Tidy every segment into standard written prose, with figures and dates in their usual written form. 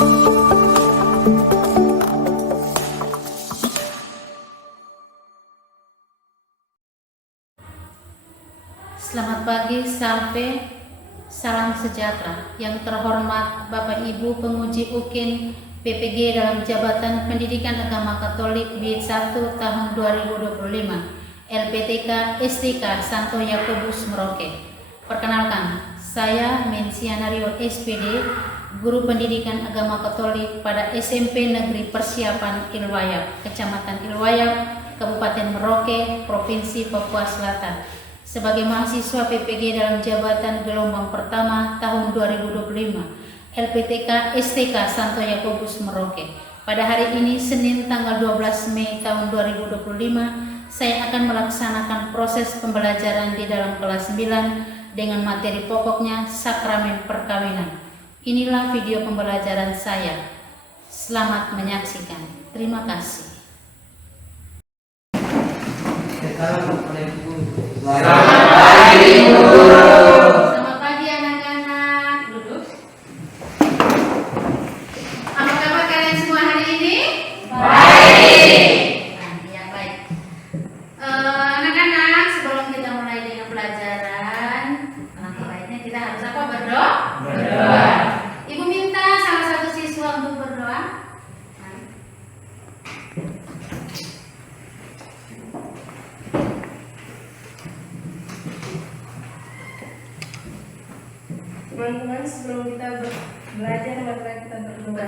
Selamat pagi, salam sejahtera. Yang terhormat Bapak Ibu penguji UKIN PPG dalam Jabatan Pendidikan Agama Katolik B1 tahun 2025, LPTK STK Santo Yakobus Merauke. Perkenalkan, saya Mensianario SPD, Guru Pendidikan Agama Katolik pada SMP Negeri Persiapan Ilwayap, Kecamatan Ilwayap, Kabupaten Merauke, Provinsi Papua Selatan. Sebagai mahasiswa PPG dalam jabatan gelombang pertama tahun 2025, LPTK STK Santo Yakobus Merauke. Pada hari ini, Senin tanggal 12 Mei tahun 2025, saya akan melaksanakan proses pembelajaran di dalam kelas 9 dengan materi pokoknya sakramen perkawinan. Inilah video pembelajaran saya. Selamat menyaksikan. Terima kasih. Selamat pagi, Bu. Selamat pagi anak-anak. Duduk. Apa kabar kalian semua hari ini? Baik. Ya, baik. Anak-anak, sebelum kita mulai dengan pelajaran, alangkah baiknya kita harus apa? Berdoa. Ibu minta salah satu siswa untuk berdoa. Teman-teman, sebelum kita belajar, mari kita berdoa.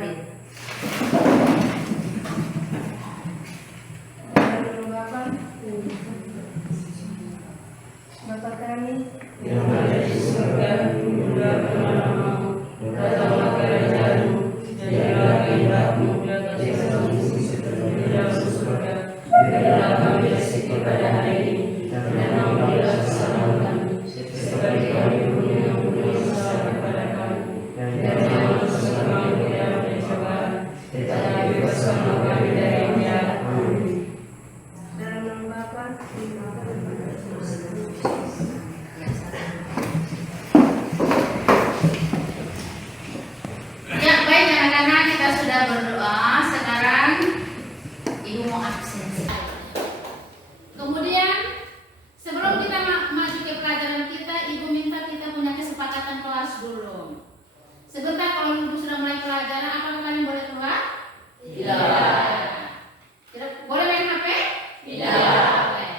Bapa kami yang ada di surga, dimuliakan namamu, datanglah kerajaanmu, jadilah kehendakmu di atas bumi seperti di dalam surga. Berilah kami rezeki pada hari ini, dan ampunilah kesalahan kami, seperti kami punya yang bersalah kepada kami, dan jangan masukkan kami ke dalam pencobaan, tetapi bebaskanlah kami dari yang jahat. Amin. dalam nama Bapa, Ya, baik anak-anak, kita sudah berdoa. Sekarang Ibu mau absen. Kemudian sebelum kita maju ke pelajaran kita, Ibu minta kita punya kesepakatan kelas dulu. Sebentar, kalau Ibu sudah mulai pelajaran, apakah kalian boleh keluar? Tidak. Boleh main HP? Boleh.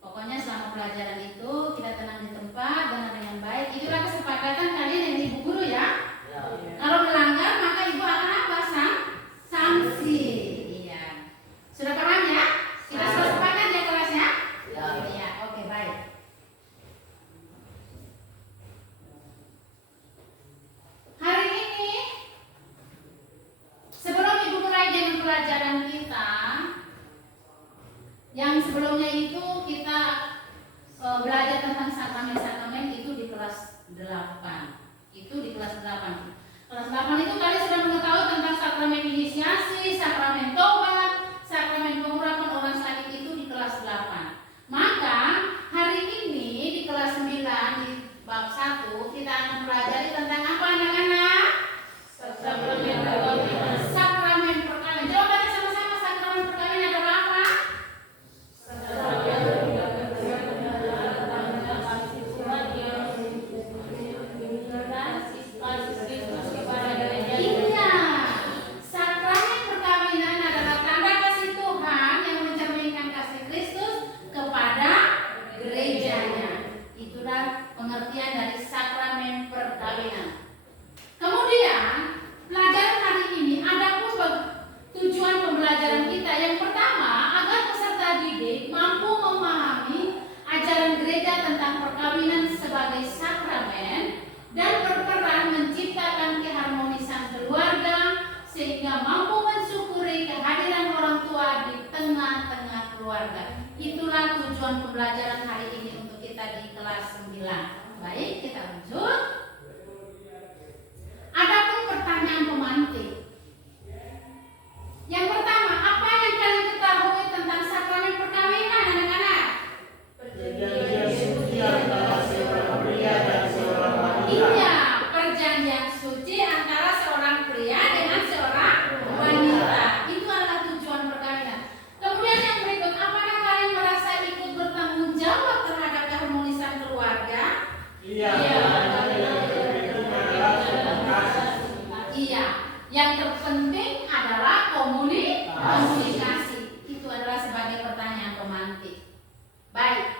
Pokoknya selama pelajaran itu kita tenang di tempat, dengar dengan baik. Itulah kesepakatan kalian dengan Ibu Guru ya. Kalau melanggar maka Ibu akan apa? Sanksi. Iya. Sudah paham ya? Kita sudah sepakat ya kelasnya? Iya. Oke, baik. Hari ini sebelum Ibu mulai dengan pelajaran kita, yang sebelumnya itu kita belajar tentang sakramen-sakramen itu di kelas 8. Kelas 8 itu kalian sudah mengetahui tentang sakramen inisiasi, sakramen tobat, sakramen pengurapan orang sakit itu di kelas 8. Maka hari ini di kelas 9 di bab 1 kita akan pelajari tentang apa anak-anak? Sakramen perkawinan. Coba baca sama-sama, sakramen perkawinan adalah apa? Iya, sakramen perkawinan adalah tanda kasih Tuhan yang mencerminkan kasih Kristus kepada gerejanya. Itulah pengertian dari sakramen perkawinan. Iya, yang terpenting adalah komunikasi. Itu adalah sebagai pertanyaan pemantik. Baik,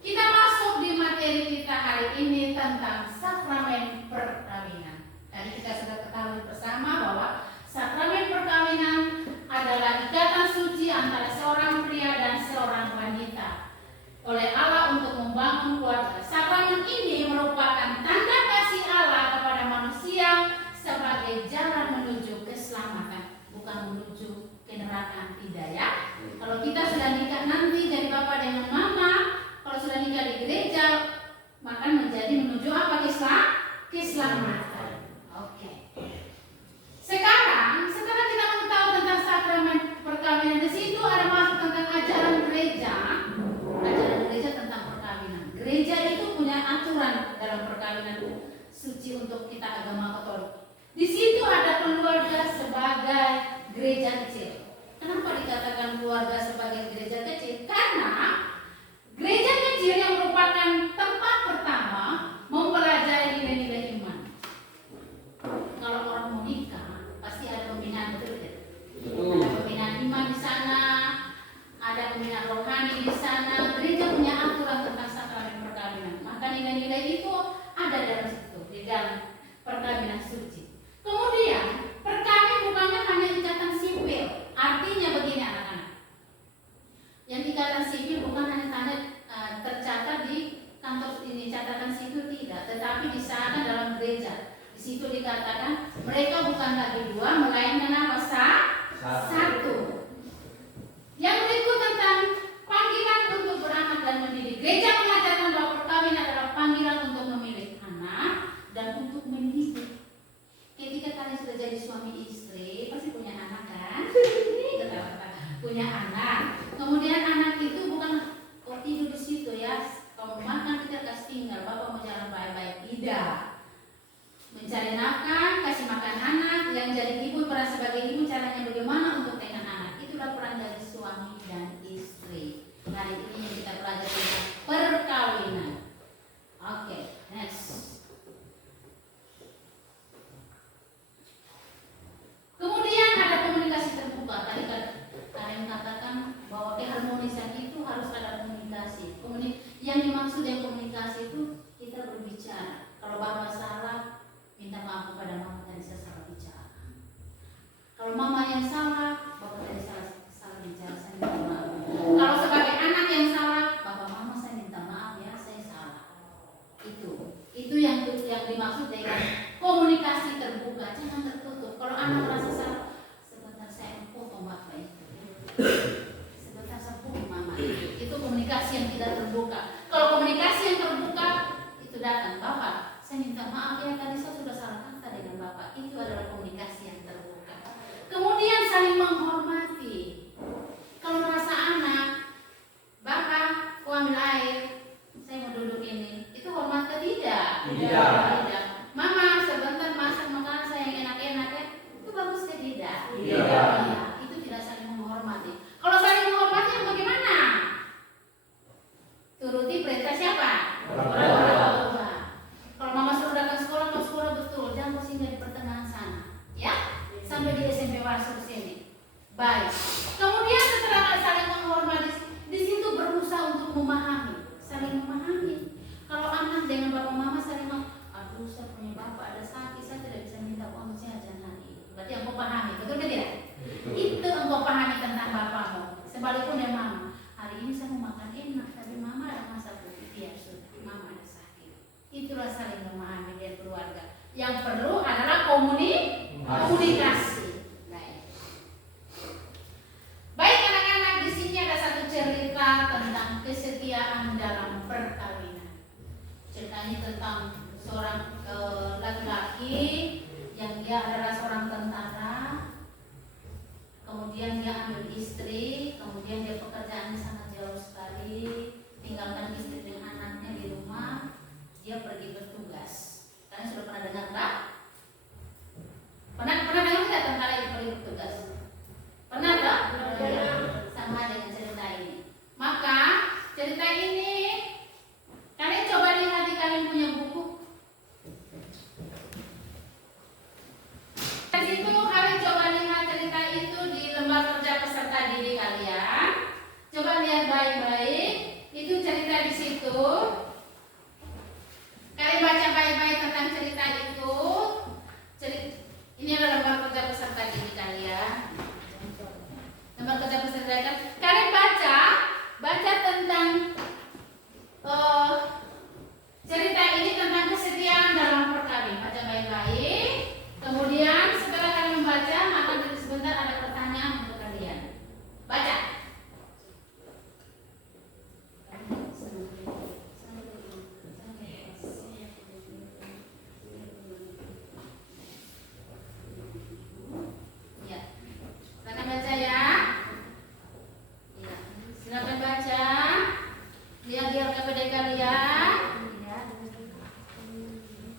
kita masuk di materi kita hari ini tentang sakramen perkawinan. Tadi kita sudah ketahui bersama bahwa sakramen perkawinan adalah ikatan suci antara seorang pria dan seorang wanita oleh Allah untuk membangun keluarga. Sakramen ini merupakan tanda kasih Allah kepada manusia sebagai jalan menuju keselamatan, bukan menuju ke neraka, tidak ya. Kalau kita sudah nikah nanti jadi bapak dengan mama, kalau sudah nikah di gereja, maka menjadi menuju apa? Keselamatan. Oke. Sekarang setelah kita mengetahui tentang sakramen perkawinan, di situ ada masuk tentang ajaran gereja. Ajaran gereja tentang perkawinan. Gereja itu punya aturan dalam perkawinan suci untuk kita agama Katolik. Di situ ada keluarga sebagai gereja kecil. Kenapa dikatakan keluarga sebagai gereja kecil? Karena gereja kecil yang merupakan tempat pertama mempelajari nilai-nilai iman. Kalau orang mau nikah, pasti ada pembinaan, betul tidak? Ada pembinaan iman di sana, ada pembinaan rohani di sana. Gereja punya aturan tentang sakramen perkawinan. Maka nilai-nilai itu ada dalam situ, di dalam perkawinan suci. Kemudian, perkawinan bukannya hanya ikatan sipil. Artinya begini anak-anak. Yang ikatan sipil bukan hanya tercatat di kantor ini catatan sipil, tidak, tetapi di sana dalam gereja. Di situ dikatakan mereka bukan lagi dua, melainkan apa? Satu. Yang berikut tentang panggilan untuk beranak dan mendidik. Gereja mengajarkan bahwa perkawinan adalah panggilan untuk memilih anak dan untuk mendidik. Ketika kalian sudah jadi suami istri, pasti punya anak kan? Punya anak. Kemudian anak itu bukan tidur di situ ya. Kamu makan kita kasih tinggal, bapak mau jalan baik-baik. Tidak. Mencari nafkah, kasih makan anak. Yang jadi ibu, peran sebagai ibu caranya bagaimana untuk dengan anak. Itulah peran dari suami dan istri. Hari ini yang kita pelajari tentang perkawinan. Oke, next. Kemudian ada komunikasi terbuka. Tadi kalian katakan bahwa keharmonisan itu harus ada komunikasi. Yang dimaksud yang komunikasi itu kita berbicara. Kalau bapak salah, minta maaf kepada mama, tadi saya salah bicara. Kalau mama yang salah, bapak tadi salah bicara, saya minta maaf. Kalau sebagai anak yang salah, bapak mama saya minta maaf ya, saya salah. Itu yang dimaksud dengan komunikasi terbuka, jangan tertutup. Kalau anak merasa salah, sebentar saya potong bapak itu. Sebentar saya potong mama. Itu komunikasi yang tidak terbuka. Kalau komunikasi yang terbuka, itu datang, bapak, saya minta maaf ya, tadi saya sudah salah kata dengan bapak. Itu adalah komunikasi yang terbuka. Kemudian saling menghormati. Kalau merasa anak, bapak, kau ambil air, saya mau duduk ini, itu hormat ke tidak? Tidak. Mama, sebentar masak makanan saya yang enak-enak ya, itu bagus ke tidak? Tidak. Itu tidak saling menghormati. Kalau saling menghormati yang bagaimana? Turuti perintah siapa? Orang tua. Kalau mama suruh datang sekolah, kau sekolah betul, jangan kau singgah di pertengahan sana, ya? Sampai di SMP masuk sini. Baik. Kemudian setelah saling menghormati, di situ berusaha untuk memahami, saling memahami. Kalau anak dengan bapak mama saling aduh saya punya bapak ada sakit, saya tidak bisa minta uang jajan hari. Berarti engkau pahami, betul tidak? Itu engkau pahami tentang bapakmu. Sebaliknya dengan mama, hari ini saya mau makan enak, tapi mama ada masak putih, ya sudah, mama ada sakit. Itulah saling memahami dari keluarga. Yang perlu adalah komunikasi. Baik anak-anak, di sini ada satu cerita tentang kesetiaan dalam perkawinan. Ceritanya tentang seorang laki-laki yang dia adalah seorang tentara. Kemudian dia ambil istri, kemudian dia pekerjaannya sangat jauh sekali, tinggalkan istri dan anaknya di rumah, dia pergi bertugas. Kalian sudah pernah dengar tak? Pernah dengar tidak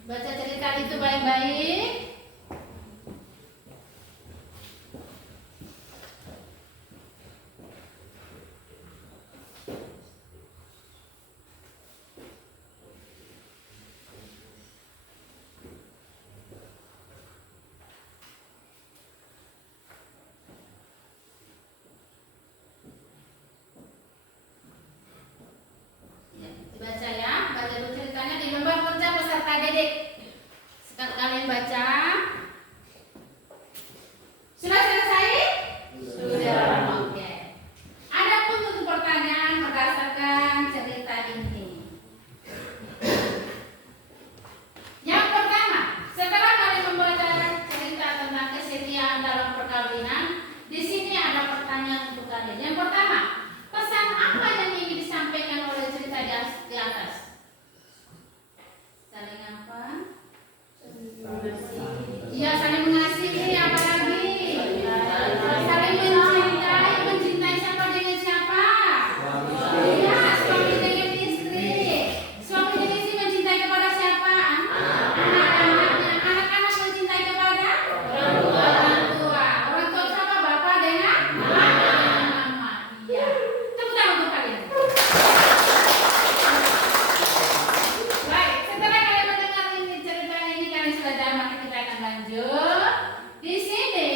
Baca cerita itu baik-baik. Ya, dibaca ya, baca dulu ceritanya di lembar kerja peserta didik. Sekarang kalian baca. Sudah selesai? Sudah. Oke. Adapun untuk pertanyaan berdasarkan cerita ini. Yang pertama, setelah kalian membaca cerita tentang kesetiaan dalam perkawinan, di sini ada pertanyaan untuk kalian. Yang pertama, pesan apa yang ingin disampaikan oleh cerita di atas? Saling apa? Iya, saling mengasihi, apa lagi? Saling mencintai, mencintai siapa dengan siapa? Iya, suami dengan istri. Suami dengan istri mencintai kepada siapa? Anak-anaknya. Anak-anak mencintai kepada orang tua. Orang tua siapa? Bapak dengan mama. Iya. Tepuk tangan untuk kalian. Baik, setelah kalian mendengar ini cerita ini, kalian sudah tahu, maka kita akan lanjut. Di sini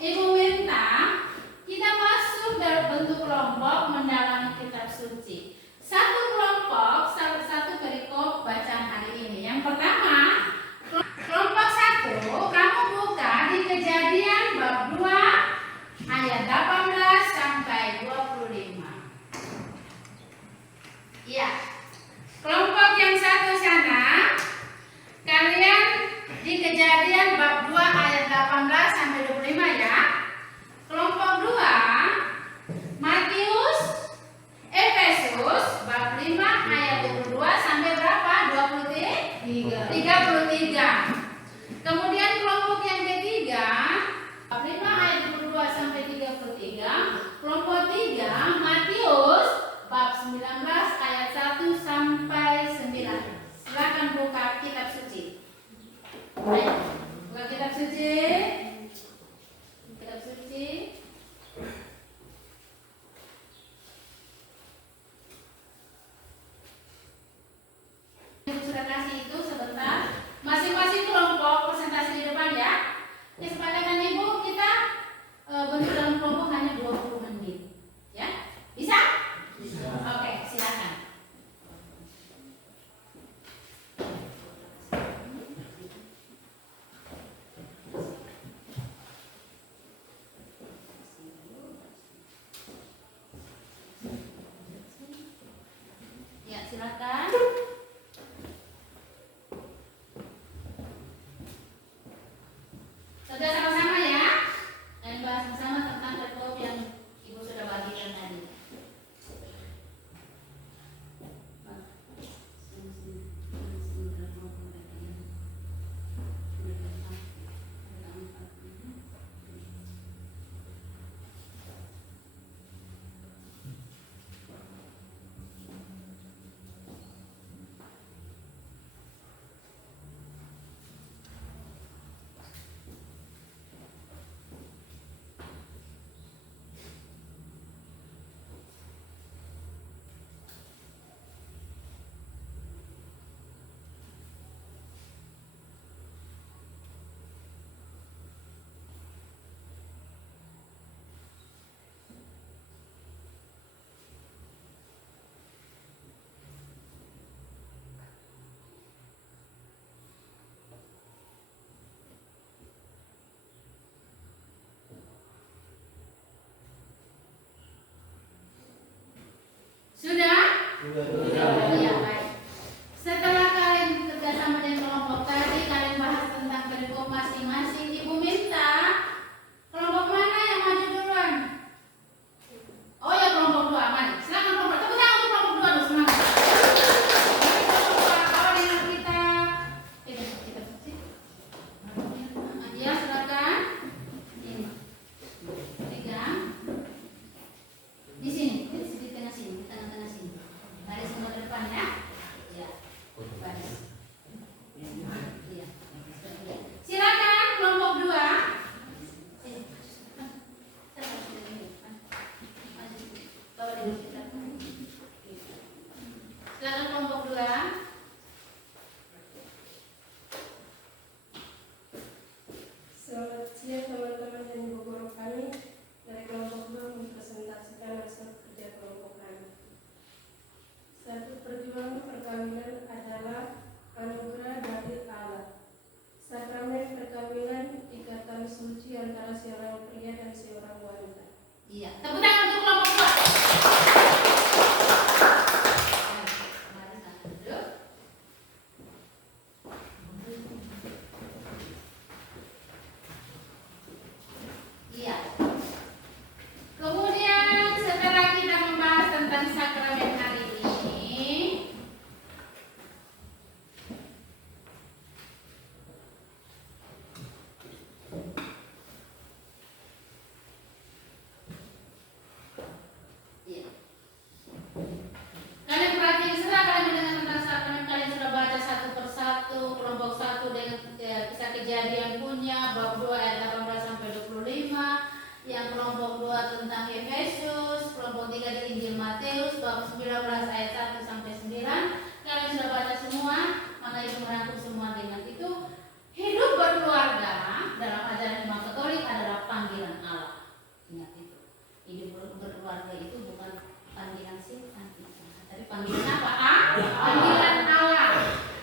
Ibu minta kita masuk dalam bentuk kelompok mendalami kitab suci. Satu kelompok, satu perikop bacaan hari ini. Yang pertama, kelompok 1, kamu buka di Kejadian bab 2 ayat 18 sampai 25. Iya. Kelompok yang satu sana, kalian di Kejadian bab 2 ayat 18 sampai 25 ya. Kelompok 2, Matius, Efesus bab 5 ayat 22 sampai berapa? 33. Kemudian kelompok yang ketiga, bab 5 ayat 22 sampai 33. Kelompok 3, Matius bab 19 ayat 1 sampai 9. Silakan buka kitab suci. Baik, buka kitab suci. Kitab suci. Ibu sudah kasih itu sebentar. Masing-masing kelompok presentasi di depan ya. Kesepakatan Ibu kita bentuk dalam kelompok hanya 20 menit. Ya? Bisa? Bisa. Oke, silakan. Ya, silakan. Sudah sama-sama ya. Dan bahas bersama tentang perikop yang Ibu sudah bagikan tadi. Sudah? Iya, baik. Setelah kalian kerjasama dengan kelompok tadi, kalian bahas tentang perikop masing-masing. Ibu minta kelompok mana yang maju duluan? Oh ya, kelompok 2, mari. Silakan kelompok. Tepuk tangan untuk kelompok 2 dulu, semangat. Kelompok 2, bawa dengan kita suci. Ya, silakan. Ini. Pegang. Di sini, di tengah sini, di tengah-tengah sini. Mari semua ke depan ya. Iya, tepuk tangan untuk kelompok 2. Mari kita duduk. Iya. Kemudian setelah kita membahas tentang sakramen hari ini, iya. Kalian perhatiin setelah kalian mendengar tentang sakramen, kalian sudah baca satu persatu, kelompok 1 dengan kisah kejadian punya, bab 2 ayat 18 sampai 25, yang kelompok 2 tentang Efesus, kelompok 3 di Injil Matius, bab 19 ayat 1 sampai 9. Kalian sudah baca semua, maka itu merangkum semua dengan itu. Hidup berkeluarga dalam ajaran iman Katolik adalah panggilan Allah. Ingat itu. Hidup berkeluarga itu bukan panggilan setan, tapi panggilan apa? Panggilan Allah.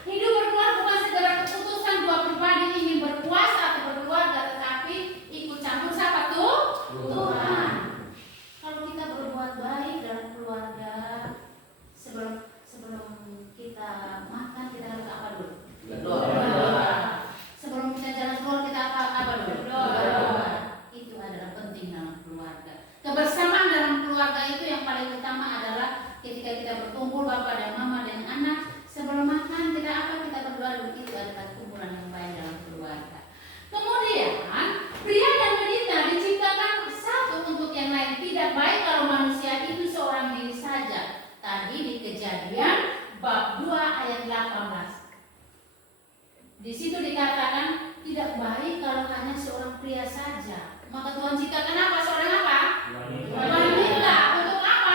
Hidup berkeluarga bukan segera keputusan dua pribadi ingin berkuasa atau berkeluarga, tetapi ikut campur siapa tuh? Tuhan. Kalau kita berbuat baik dalam keluarga, sebelum kita makan kita harus apa dulu? Berdoa. Sebelum kita jalan keluar kita apa dulu? Berdoa. Itu adalah penting dalam keluarga. Kebersamaan dalam keluarga itu yang paling utama adalah ketika kita berkumpul bapak dan mama dan anak. Sebelum makan kita apa? Kita berdoa dulu. Itu adalah kumpulan yang baik dalam keluarga. Kemudian pria dan wanita diciptakan satu untuk yang lain. Tidak baik kalau manusia itu seorang diri saja. Tadi di Kejadian bab 2 ayat 18. Di situ dikatakan tidak baik kalau hanya seorang pria saja. Maka Tuhan ciptakan apa? Seorang apa? Wanita. Untuk apa?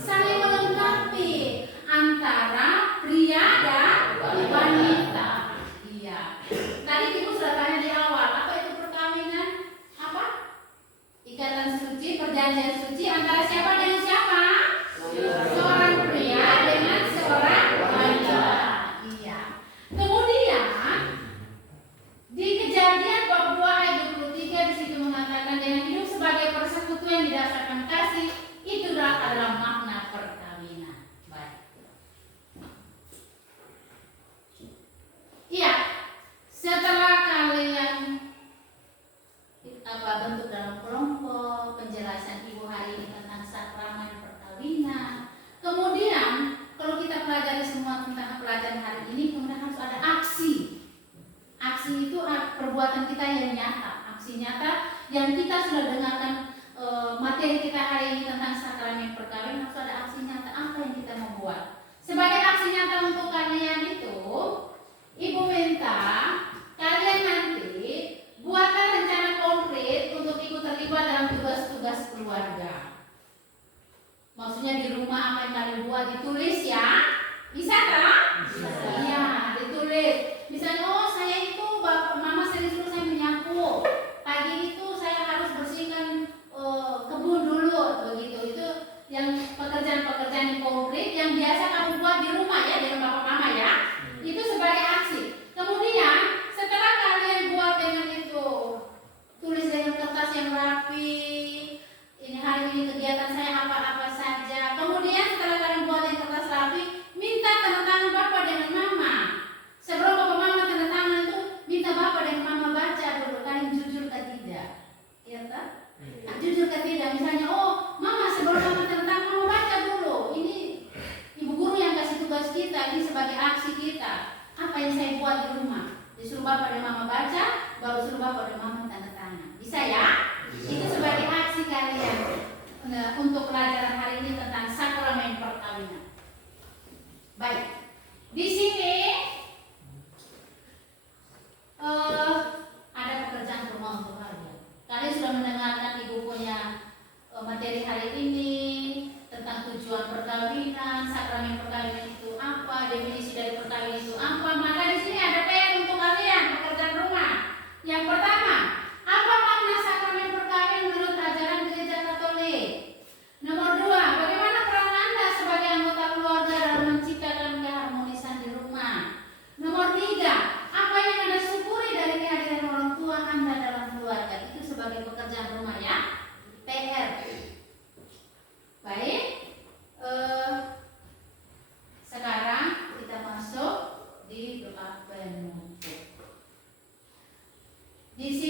Saling melengkapi antara pria dan wanita. Iya. Tadi ibu sudah tanya di awal, apa itu perkawinan? Apa? Ikatan suci, perjanjian suci antara siapa dengan siapa? Seorang pria dengan seorang wanita. Iya. Kemudian di Kejadian bab 2 ayat 23 di situ mengatakan dengan hidup sebagai persekutuan didasarkan kasih, itulah adalah makna perkawinan. Baik. Iya. Setelah kalian bentuk dalam kelompok, penjelasan ibu hari ini tentang sakramen perkawinan. Kemudian kalau kita pelajari semua tentang pelajaran hari ini, kemudian harus ada aksi. Aksi itu perbuatan kita yang nyata, aksi nyata yang kita sudah dengarkan materi kita hari ini tentang sakramen perkawinan. Harus ada aksi nyata apa yang kita mau buat. Sebagai aksi nyata untuk kalian itu, ibu minta kalian nanti buatkan rencana konkret untuk ikut terlibat dalam tugas-tugas keluarga. Maksudnya di rumah apa yang kalian buat ditulis ya. Bisa kan? Iya, ditulis. Misalnya, oh saya itu bapak mama saya disuruh saya menyapu. Pagi itu saya harus bersihkan kebun dulu, begitu. Itu yang pekerjaan-pekerjaan yang konkret yang biasa kamu buat di rumah ya, dengan bapak mama ya. Itu sebagai aksi. Kemudian setelah kalian buat dengan itu, tulis dengan kertas yang rapi. Ini hari ini kegiatan saya apa-apa saja. Kemudian setelah kalian buat dengan kertas rapi, minta tanda tangan bapak dengan mama. Sebelum bapak mama tanda tangan itu, minta bapak dan mama baca dulu. Kalian jujur ke tidak? Iya tak? Jujur ke tidak? Misalnya, oh mama sebelum mama tanda tangan, mama baca dulu. Ini ibu guru yang kasih tugas kita. Ini sebagai aksi kita. Apa yang saya buat di rumah? Disuruh bapak dan mama baca, baru suruh bapak dan mama tanda tangan. Bisa ya? Itu sebagai aksi kalian untuk pelajaran hari ini tentang sakramen perkawinan. Baik. Di sini ada pekerjaan rumah untuk kalian. Kalian sudah mendengarkan ibu punya materi hari ini tentang tujuan perkawinan, sakramen perkawinan itu apa, definisi dari perkawinan itu apa. Maka di sini ada PR untuk kalian, pekerjaan rumah. Yang pertama, apa makna sakramen perkawinan menurut ajaran Gereja Katolik? Nomor 2, bagaimana peran Anda sebagai anggota keluarga dalam menciptakan Isi